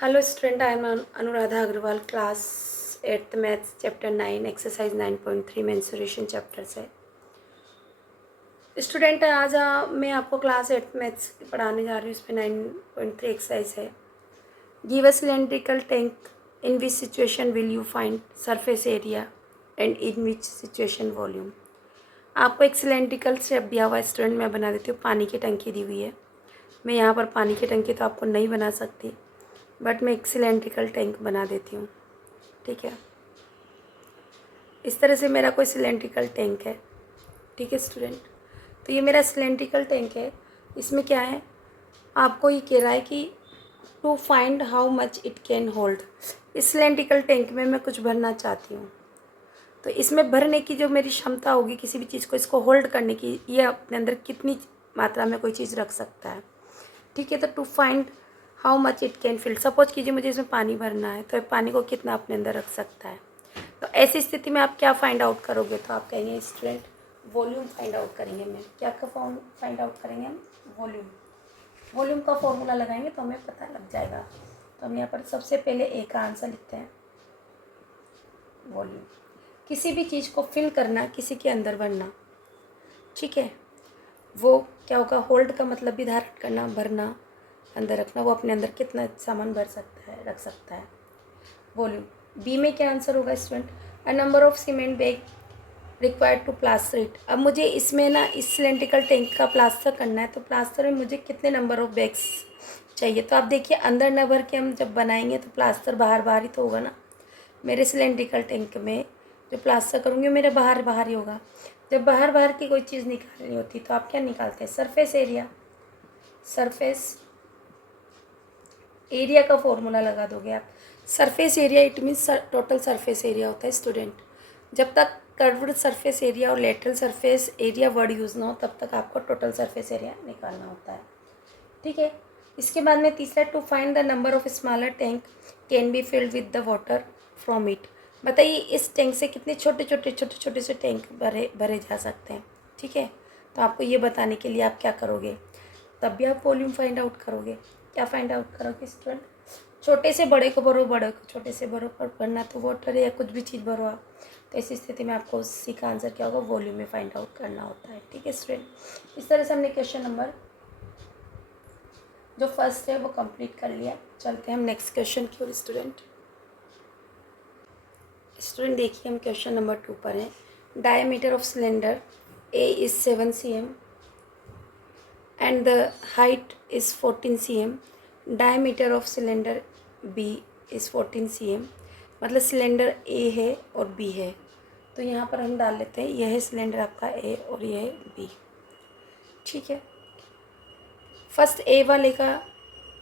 Hello student, I am Anuradha Agrawal, class 8th maths chapter 9 exercise 9.3 mensuration chapter से। Student आज मैं आपको class 8th maths पढ़ाने जा रही हूँ। इसमें 9.3 एक्सरसाइज है। Give a cylindrical tank in which situation will you find surface area and in which situation volume. आपको एक सिलेंड्रिकल शेप दिया हुआ है स्टूडेंट, मैं बना देती हूँ। पानी की टंकी दी हुई है, मैं यहाँ पर पानी की टंकी तो आपको नहीं बना सकती, बट मैं एक सिलेंड्रिकल टैंक बना देती हूँ। ठीक है, इस तरह से मेरा कोई सिलेंड्रिकल टैंक है। ठीक है स्टूडेंट, तो ये मेरा सिलेंड्रिकल टैंक है। इसमें क्या है, आपको ये कह रहा है कि to find how much it can hold. इस सिलेंड्रिकल टैंक में मैं कुछ भरना चाहती हूँ, तो इसमें भरने की जो मेरी क्षमता होगी किसी भी चीज़ को, इसको होल्ड करने की, ये अपने अंदर कितनी मात्रा में कोई चीज़ रख सकता है। ठीक है, तो to find how much it can fill, suppose कीजिए मुझे इसमें पानी भरना है, तो पानी को कितना अपने अंदर रख सकता है। तो ऐसी स्थिति में आप क्या फाइंड आउट करोगे, तो आप कहेंगे स्टूडेंट वॉल्यूम फाइंड आउट करेंगे। मैं क्या का फाइंड आउट करेंगे, हम वॉल्यूम। वॉल्यूम का फॉर्मूला लगाएंगे तो हमें पता लग जाएगा। तो हम यहाँ पर सबसे पहले ए का आंसर लिखते हैं, वॉल्यूम। किसी भी चीज़ को फिल करना, किसी के अंदर भरना। ठीक है, वो क्या होगा, होल्ड का मतलब भी धारण करना, भरना, अंदर रखना। वो अपने अंदर कितना सामान भर सकता है, रख सकता है, वॉल्यूम। बी में क्या आंसर होगा student, a number of cement bag required to plaster it. अब मुझे इसमें ना इस सिलेंड्रिकल टैंक का प्लास्टर करना है, तो प्लास्टर में मुझे कितने नंबर ऑफ बैग्स चाहिए। तो आप देखिए, अंदर न भर के हम जब बनाएंगे तो प्लास्टर बाहर बाहर ही तो होगा ना। मेरे सिलेंड्रिकल टैंक में जो प्लास्टर करूँगी मेरे बाहर बाहर ही होगा। जब बाहर बाहर की कोई चीज़ निकालनी होती तो आप क्या निकालते हैं, सरफेस एरिया। सरफेस एरिया का फॉर्मूला लगा दोगे आप। Surface area it means total surface area होता है स्टूडेंट। जब तक कर्व्ड सरफेस एरिया और lateral surface area word use ना हो, तब तक आपको टोटल सरफेस एरिया निकालना होता है। ठीक है, इसके बाद में तीसरा, to find the number of smaller tank can be filled with the water from it. बताइए इस टैंक से कितने छोटे छोटे से टैंक भरे भरे जा सकते हैं। ठीक है, तो आपको ये बताने के लिए आप क्या करोगे, तब भी आप वॉल्यूम फाइंड आउट करोगे। क्या फाइंड आउट करोगे स्टूडेंट, छोटे से बड़े को भरो, बड़े को छोटे से भरो, पर भरना तो वाटर है या कुछ भी चीज़ भरो आप। तो ऐसी स्थिति में आपको उसी का आंसर क्या होगा, वॉल्यूम में फाइंड आउट करना होता है। ठीक है स्टूडेंट, इस तरह से हमने क्वेश्चन नंबर जो फर्स्ट है वो कंप्लीट कर लिया। चलते हैं हम नेक्स्ट क्वेश्चन की ओर। स्टूडेंट देखिए, हम क्वेश्चन नंबर 2 पर हैं। Diameter of cylinder A is 7 cm and the height is 14 cm. Diameter of cylinder B is 14 cm. मतलब सिलेंडर ए है और बी है, तो यहाँ पर हम डाल लेते हैं, यह है सिलेंडर आपका ए और यह है बी। ठीक है, फर्स्ट ए वाले का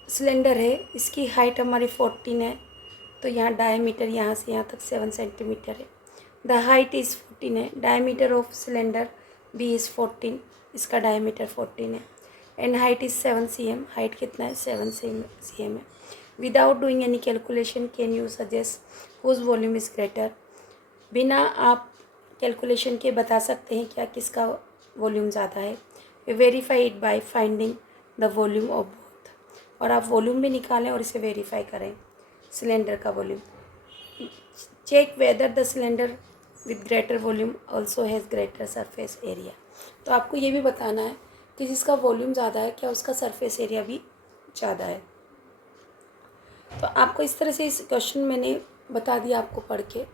सिलेंडर है, इसकी हाइट हमारी 14 है, तो यहाँ डायमीटर यहाँ से यहाँ तक 7 सेंटीमीटर है। द हाइट इज़ 14 है, diameter of cylinder B is 14, इसका डायमीटर 14 है, and height is 7 cm। Height कितना है, 7 cm है। Without doing any calculation can you suggest whose volume is greater. बिना आप कैलकुलेशन के बता सकते हैं क्या किसका वॉल्यूम ज़्यादा है। Verify it by finding the volume of both, और आप वॉल्यूम भी निकालें और इसे वेरीफाई करें, सिलेंडर का volume. Check whether the cylinder with greater volume also has greater surface area. तो आपको ये भी बताना है कि जिसका वॉल्यूम ज़्यादा है क्या उसका सरफेस एरिया भी ज़्यादा है। तो आपको इस तरह से इस क्वेश्चन मैंने बता दिया आपको पढ़ के।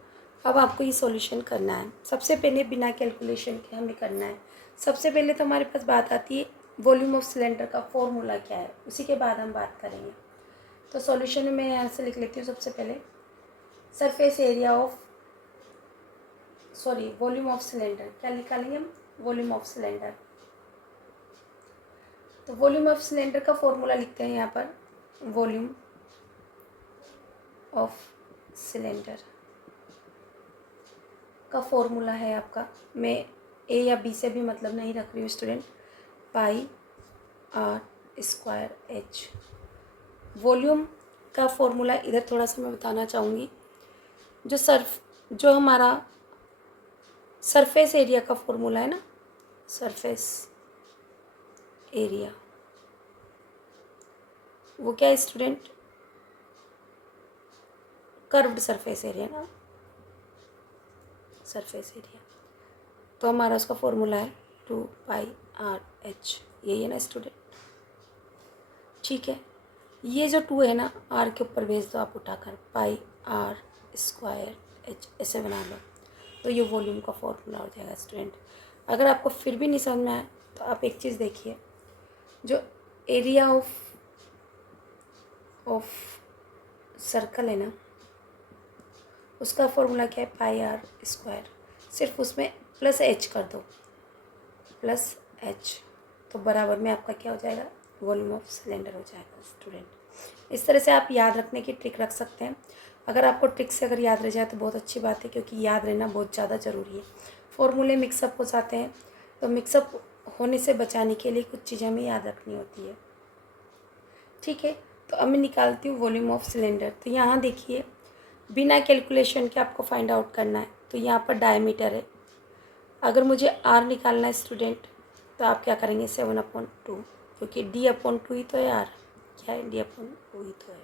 अब आपको ये सॉल्यूशन करना है। सबसे पहले बिना कैलकुलेशन के हमें करना है। सबसे पहले तो हमारे पास बात आती है वॉल्यूम ऑफ सिलेंडर का फॉर्मूला क्या है, उसी के बाद हम बात करेंगे। तो सॉल्यूशन में मैं यहाँ से लिख लेती हूँ सबसे पहले, surface area of volume of cylinder. क्या निकालेंगे हम, वॉल्यूम ऑफ सिलेंडर। तो वॉल्यूम ऑफ सिलेंडर का फॉर्मूला लिखते हैं यहाँ पर, वॉल्यूम ऑफ सिलेंडर का फॉर्मूला है आपका, मैं ए या बी से भी मतलब नहीं रख रही हूँ student, pi r square h. Volume का फॉर्मूला इधर थोड़ा सा मैं बताना चाहूँगी। जो हमारा सरफेस एरिया का फॉर्मूला है ना, सरफेस एरिया, वो क्या है स्टूडेंट, कर्व्ड सरफेस एरिया ना, सरफेस एरिया, तो हमारा उसका फॉर्मूला है 2πr/h, यही है ना स्टूडेंट। ठीक है, ये जो 2 है ना r के ऊपर भेज दो आप उठाकर, πr² ऐसे बना लो, तो ये वॉल्यूम का फॉर्मूला हो जाएगा स्टूडेंट। अगर आपको फिर भी नहीं समझ में आए तो आप एक चीज़ देखिए, जो एरिया ऑफ सर्कल है ना, उसका फॉर्मूला क्या है, πr², सिर्फ उसमें +h कर दो, +h, तो बराबर में आपका क्या हो जाएगा, वॉल्यूम ऑफ सिलेंडर हो जाएगा स्टूडेंट। इस तरह से आप याद रखने की ट्रिक रख सकते हैं। अगर आपको ट्रिक से अगर याद रह जाए तो बहुत अच्छी बात है, क्योंकि याद रहना बहुत ज़्यादा ज़रूरी है। फॉर्मूले मिक्सअप हो जाते हैं, तो मिक्सअप होने से बचाने के लिए कुछ चीज़ें हमें याद रखनी होती है। ठीक है, तो अब मैं निकालती हूँ वॉल्यूम ऑफ सिलेंडर। तो यहाँ देखिए, बिना कैलकुलेशन के आपको फाइंड आउट करना है। तो यहाँ पर डायमीटर है, अगर मुझे आर निकालना है स्टूडेंट, तो आप क्या करेंगे, 7/2, क्योंकि d/2 ही तो है आर, क्या है, d/2 ही तो है।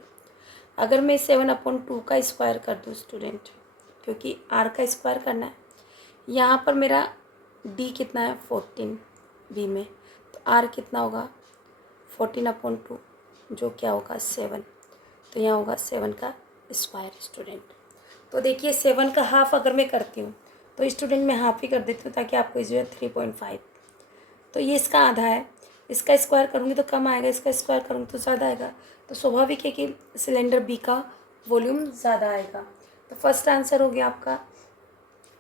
अगर मैं 7/2 का स्क्वायर कर दूँ स्टूडेंट, क्योंकि आर का स्क्वायर करना है, यहाँ पर मेरा d कितना है 14 b में, तो आर कितना होगा 14/2, जो क्या होगा 7, तो यहाँ होगा 7 का स्क्वायर स्टूडेंट। तो देखिए 7 का हाफ अगर मैं करती हूँ तो स्टूडेंट मैं हाफ ही कर देती हूँ, ताकि आपको इस 3.5, तो ये इसका आधा है। इसका स्क्वायर करूँगी तो कम आएगा, इसका स्क्वायर करूँगी तो ज़्यादा आएगा, तो स्वाभाविक है कि सिलेंडर बी का वॉल्यूम ज़्यादा आएगा। तो फर्स्ट आंसर हो गया आपका,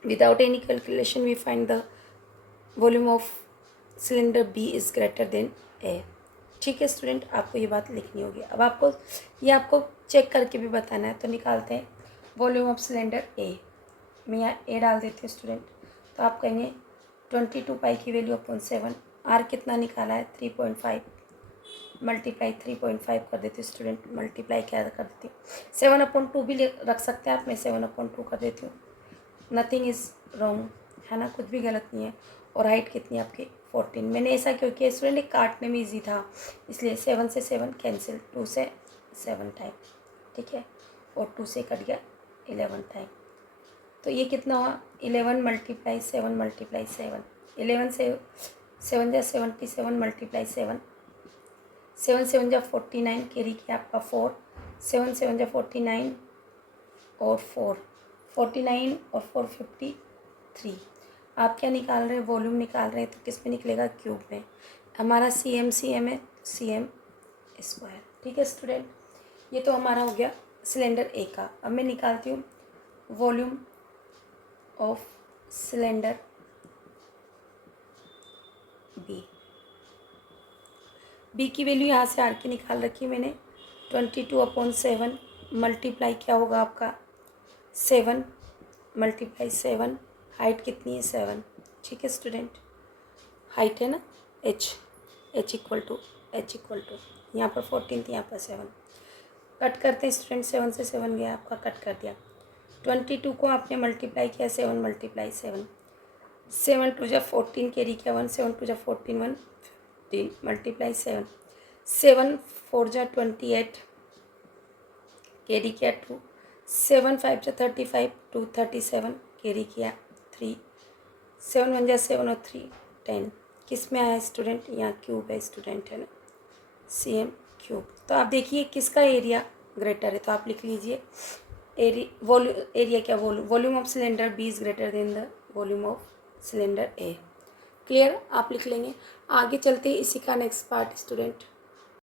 without any calculation we find the volume of cylinder B is greater than A. ठीक है स्टूडेंट, आपको ये बात लिखनी होगी। अब आपको चेक करके भी बताना है, तो निकालते हैं वॉल्यूम ऑफ सिलेंडर ए। मैं यहाँ ए डाल देती हूँ स्टूडेंट, तो आप कहेंगे 22π की वैल्यू अपॉन 7, आर कितना निकाला है 3.5, मल्टीप्लाई 3.5 कर देती हूँ स्टूडेंट, मल्टीप्लाई क्या कर देती हूँ 7/2 भी रख सकते हैं आप, मैं 7/2 कर देती हूँ, नथिंग इज़ रॉन्ग, है ना, कुछ भी गलत नहीं है। और हाइट कितनी है आपकी 14। मैंने ऐसा क्यों किया स्टूडेंट, काटने में ईजी था, इसलिए 7 से 7 कैंसिल, 2 से 7 टाइम, ठीक है, और 2 से कट गया 11 टाइम, तो ये कितना हुआ 11 × 7 × 7, 11 से 7 जा 77 × 7, 7 7 जा 49, कैरी किया आपका 4, 7 7 जा 49 और 4, 49 और 4 53। आप क्या निकाल रहे हैं, वॉल्यूम निकाल रहे हैं, तो किस में निकलेगा, क्यूब में। हमारा cm है, cm²। ठीक है स्टूडेंट, ये तो हमारा हो गया सिलेंडर ए का। अब मैं निकालती हूँ वॉल्यूम ऑफ सिलेंडर बी की वैल्यू यहाँ से आर की निकाल रखी मैंने, 22/7 मल्टीप्लाई क्या होगा आपका 7 × 7, हाइट कितनी है 7। ठीक है स्टूडेंट, हाइट है ना h इक्वल टू यहाँ पर 14 थी, यहाँ पर 7, कट करते हैं स्टूडेंट, 7 से 7 गया आपका, कट कर दिया। 22 को आपने मल्टीप्लाई किया 7 × 7, 7 2 जा 14, कैरी किया 1, 7 2 जा 14, 1 15 मल्टीप्लाई 7, 7 4 जा 28, कैरी किया 2, 7 5 जा 35, 2 37, कैरी किया 3, 7 1 जा 7 और 3 10, किस में आया स्टूडेंट, यहाँ क्यूब है स्टूडेंट, है ना, cm3। तो आप देखिए किसका एरिया ग्रेटर है, तो आप लिख लीजिए एरिया क्या, volume of cylinder B is greater than the volume of cylinder A. Clear, आप लिख लेंगे। आगे चलते इसी का नेक्स्ट पार्ट स्टूडेंट।